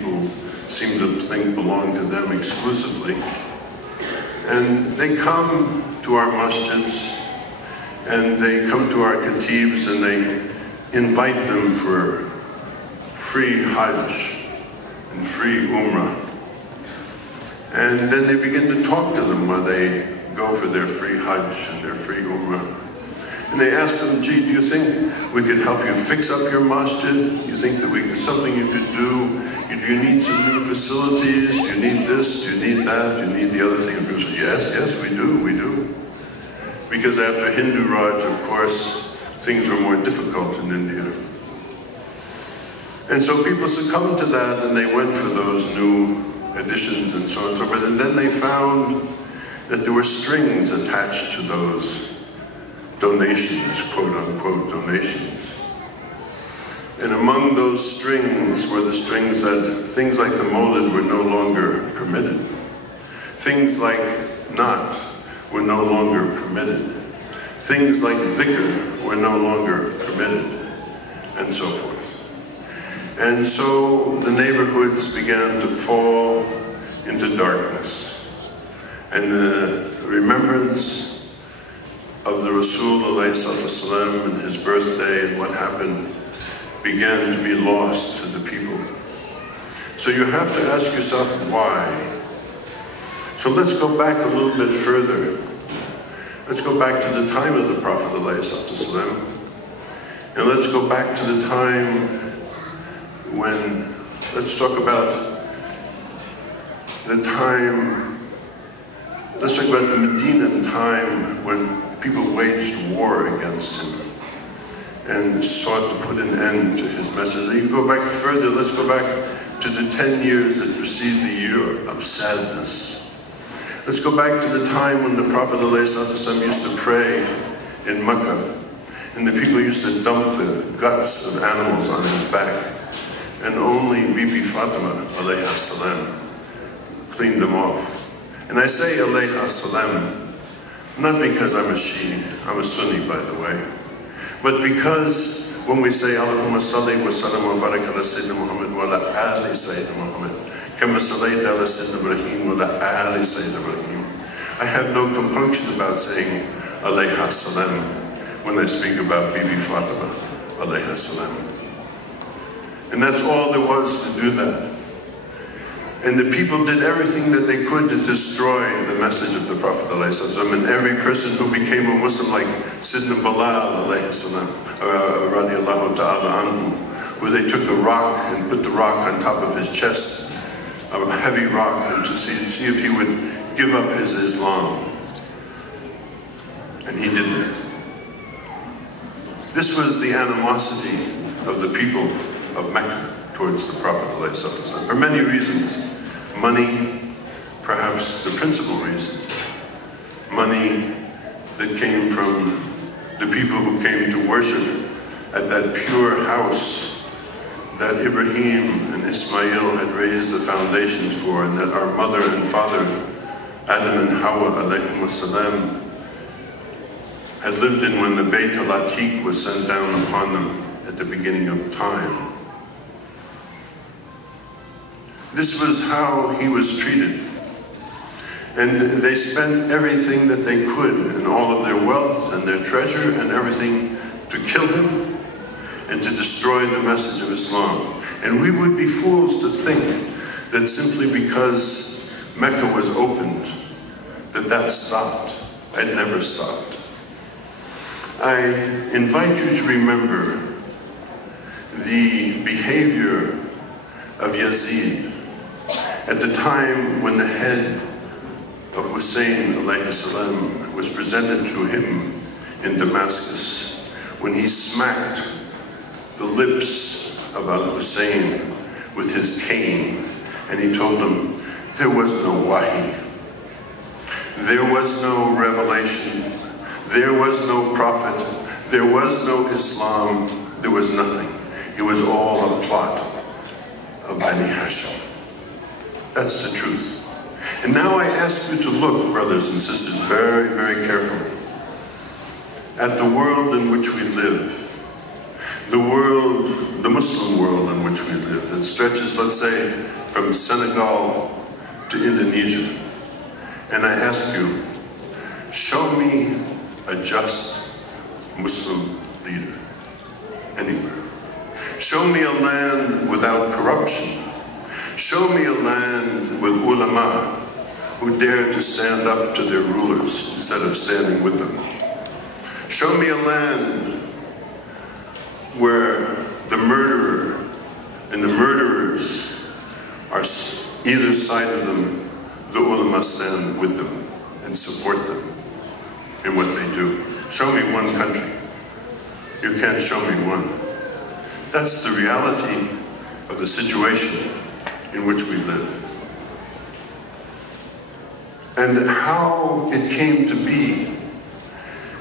people seem to think belong to them exclusively. And they come to our masjids, and they come to our khatibs, and they invite them for free Hajj and free Umrah. And then they begin to talk to them while they go for their free Hajj and their free Umrah. And they ask them, gee, do you think we could help you fix up your masjid? You think that something you could do? Do you need some new facilities? Do you need this? Do you need that? Do you need the other thing? And people say, yes, we do. Because after Hindu Raj, of course, things were more difficult in India. And so people succumbed to that, and they went for those new additions and so on and so forth. And then they found that there were strings attached to those donations, quote-unquote donations. And among those strings were the strings that things like the Mawlid were no longer permitted. Things like Naat were no longer permitted. Things like Dhikr were no longer permitted, and so forth. And so the neighborhoods began to fall into darkness. And the remembrance of the Rasul ﷺ and his birthday and what happened began to be lost to the people. So you have to ask yourself why. So let's go back a little bit further. Let's go back to the time of the Prophet ﷺ, and let's go back to the time when, let's talk about the time, let's talk about the Medinan time when people waged war against him and sought to put an end to his message. You go back further, let's go back to the 10 years that precede the year of sadness. Let's go back to the time when the Prophet ﷺ used to pray in Makkah, and the people used to dump the guts of animals on his back, and only Bibi Fatima alayha salam cleaned them off. And I say alayha salam, not because I'm a Shia, I'm a Sunni by the way, but because when we say Allahumma salli wa sallam wa barak ala Sayyidina Muhammad wa ala ali Sayyidina Muhammad, kama sallayta ala Sayyidina Ibrahim wa ala ali Sayyidina Ibrahim, I have no compunction about saying alayha salam when I speak about Bibi Fatima alayha salam. And that's all there was to do that. And the people did everything that they could to destroy the message of the Prophet ﷺ. And every person who became a Muslim, like Sidna Bilal radiallahu ta'ala anhu, where they took a rock and put the rock on top of his chest, a heavy rock, and to see if he would give up his Islam. And he didn't. This was the animosity of the people of Mecca towards the Prophet ﷺ, for many reasons. Money, perhaps the principal reason. Money that came from the people who came to worship at that pure house that Ibrahim and Ismail had raised the foundations for, and that our mother and father, Adam and Hawa alayhim salam, had lived in when the Bayt al-Atiq was sent down upon them at the beginning of time. This was how he was treated. And they spent everything that they could, and all of their wealth and their treasure and everything, to kill him and to destroy the message of Islam. And we would be fools to think that simply because Mecca was opened, that stopped. It never stopped. I invite you to remember the behavior of Yazid at the time when the head of Hussein alayhi salam was presented to him in Damascus, when he smacked the lips of al-Hussein with his cane, and he told him there was no wahi, there was no revelation, there was no prophet, there was no Islam, there was nothing. It was all a plot of Bani Hashim. That's the truth. And now I ask you to look, brothers and sisters, very, very carefully at the world in which we live. The world the Muslim world in which we live, that stretches, let's say, from Senegal to Indonesia. And I ask you, show me a just Muslim leader anywhere. Show me a land without corruption. Show me a land with ulama who dare to stand up to their rulers instead of standing with them. Show me a land where the murderer and the murderers are either side of them. The ulama stand with them and support them in what they do. Show me one country. You can't show me one. That's the reality of the situation in which we live. And how it came to be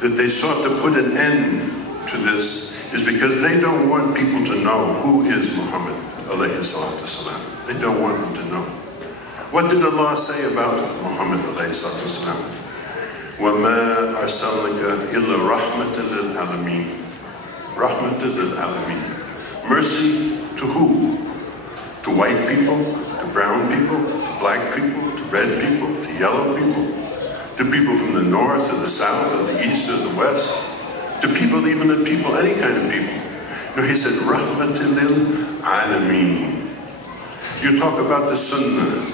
that they sought to put an end to this is because they don't want people to know who is Muhammad alayhi salatu salam. They don't want them to know. What did Allah say about Muhammad alayhi salatu salam? وَمَا أَرْسَلْنَكَ إِلَّا رَحْمَةً لِلْعَالَمِينَ. Rahmatan lil-alamin. Mercy to who? To white people, to brown people, to black people, to red people, to yellow people, to people from the north or the south or the east or the west, to people, even the people, any kind of people. No, he said, Rahmatan lil-alamin. You talk about the sunnah.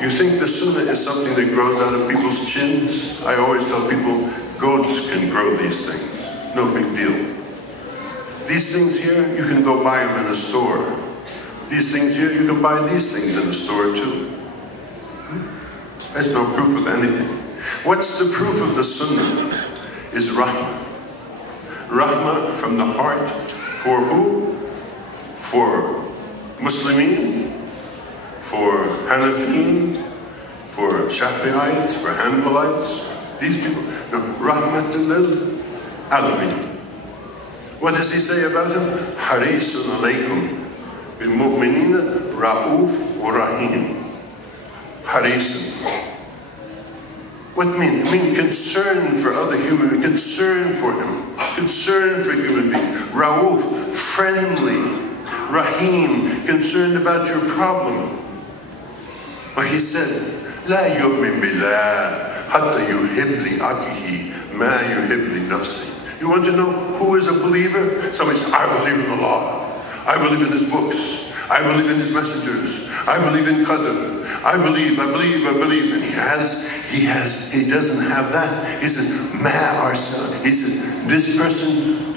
You think the sunnah is something that grows out of people's chins? I always tell people, goats can grow these things. No big deal. These things here, you can go buy them in a store. These things here, you can buy these things in a store too. There's no proof of anything. What's the proof of the sunnah? Is rahmah. Rahmah from the heart. For who? For Muslimin, for Hanafin, for Shafi'ites, for Hanbalites. These people. No, rahmatul lil alamin. What does he say about him? Harisun alaykum bil mu'minina ra'uf wa rahim. Harisun. What mean? I mean concern for other human beings, concern for him, concern for human beings. Ra'uf, friendly. Rahim, concerned about your problem. But he said, لا يؤمن بالله حتى يحب لأخيه ما يحب لنفسه. You want to know who is a believer? Somebody says, I believe in Allah. I believe in his books. I believe in his messengers. I believe in Qadr. I believe. And he doesn't have that. He says, Ma arsa. He says, this person,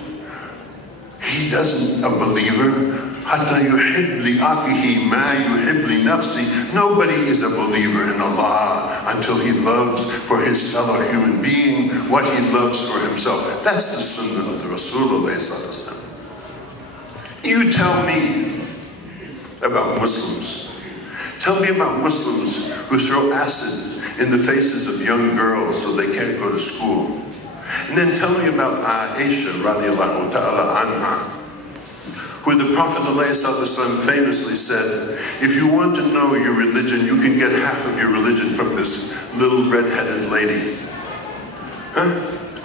he doesn't a believer. Hatta yuhib li akihi ma yuhib li nafsi. Nobody is a believer in Allah until he loves for his fellow human being what he loves for himself. That's the sunnah of the Rasulullah. You tell me about Muslims. Tell me about Muslims who throw acid in the faces of young girls so they can't go to school. And then tell me about Aisha radiallahu ta'ala anha, who the Prophet ﷺ famously said, if you want to know your religion, you can get half of your religion from this little red-headed lady. Huh?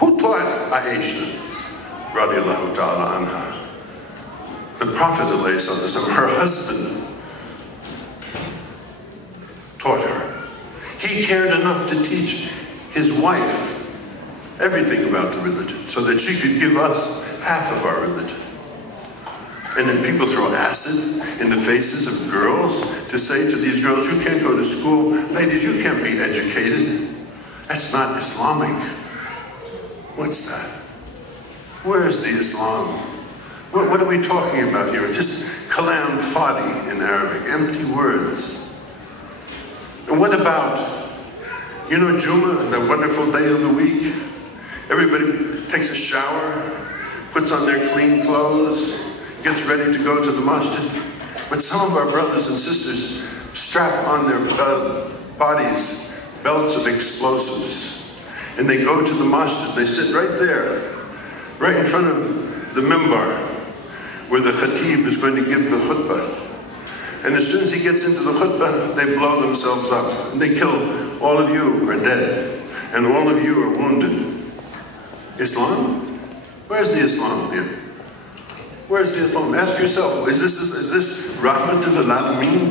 Who taught Aisha radiallahu ta'ala anha? The Prophet ﷺ, her husband, taught her. He cared enough to teach his wife everything about the religion so that she could give us half of our religion. And then people throw acid in the faces of girls to say to these girls, you can't go to school. Ladies, you can't be educated. That's not Islamic. What's that? Where is the Islam? What are we talking about here? It's just kalam fadi in Arabic, empty words. And what about, you know, Jummah, that wonderful day of the week? Everybody takes a shower, puts on their clean clothes, gets ready to go to the masjid. But some of our brothers and sisters strap on their bodies belts of explosives. And they go to the masjid. They sit right there, right in front of the mimbar, where the khatib is going to give the khutbah. And as soon as he gets into the khutbah, they blow themselves up. And they kill. All of you are dead. And all of you are wounded. Islam? Where's the Islam here? Where's the Islam? Ask yourself, is this Rahmat al-Alameen?